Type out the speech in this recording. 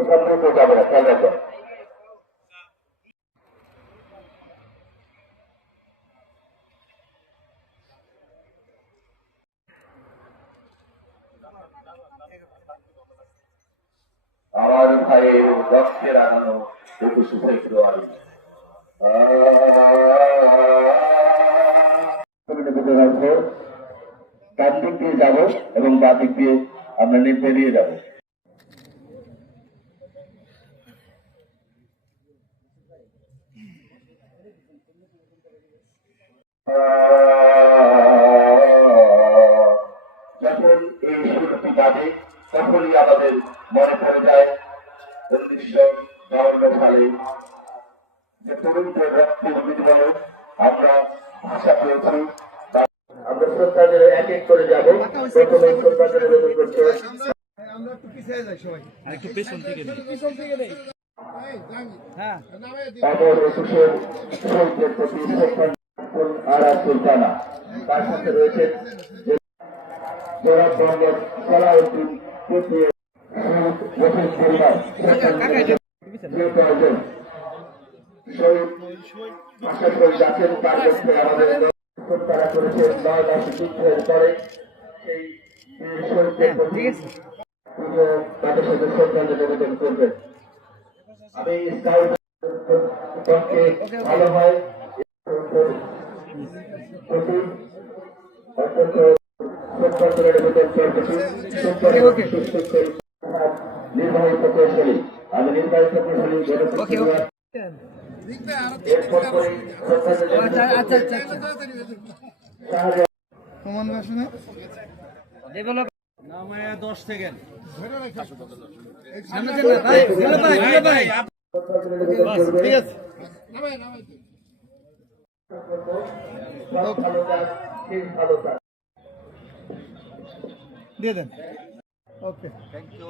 এখান থেকে যাবে না, খেয়াল রাখবেন। আমার ভাইয়ের রক্তে রাঙানো 21শে ফেব্রুয়ারি ডান দিক দিয়ে যাবো এবং বাঁ দিক দিয়ে আমরা বেরিয়ে যাবো। যখন এই সুরটি বাজে তখনই আমাদের মনে পড়ে যায় 1952 সালে যে তরুণদের রক্তের বিনিময়ে আমরা ভাষা পেয়েছি। আমরা শ্রদ্ধাঞ্জলি এক এক করে যাবো। প্রথমে শ্রদ্ধাঞ্জলি নিবেদন করতে আমরা একটু পিছিয়ে যাই, সবাই একটু পেছন থেকে নেই। অমর একুশের শহীদদের প্রতি শ্রদ্ধাঞ্জলি আরা সুলতানা, তার সাথে রয়েছে জোরাব বন্দর সালাউদ্দিন শহীদ পরিবার শহীদ ভাষা শহীদ আছেন। তার কাছে আমাদের তারা করেছে 9 মাস যুদ্ধের পরে সেই শহীদদের প্রতি তাদের সাথে শ্রদ্ধাঞ্জলি নিবেদন করবেন। আমি স্কাউট পক্ষে ভালো হয় অত্যন্ত নির্বাহী প্রকৌশলী, আমি নির্বাহী প্রকৌশলী এরপর করে প্রমাণ ভাষণে 10 সেকেন্ড দিয়ে দেন। ওকে, থ্যাংক ইউ।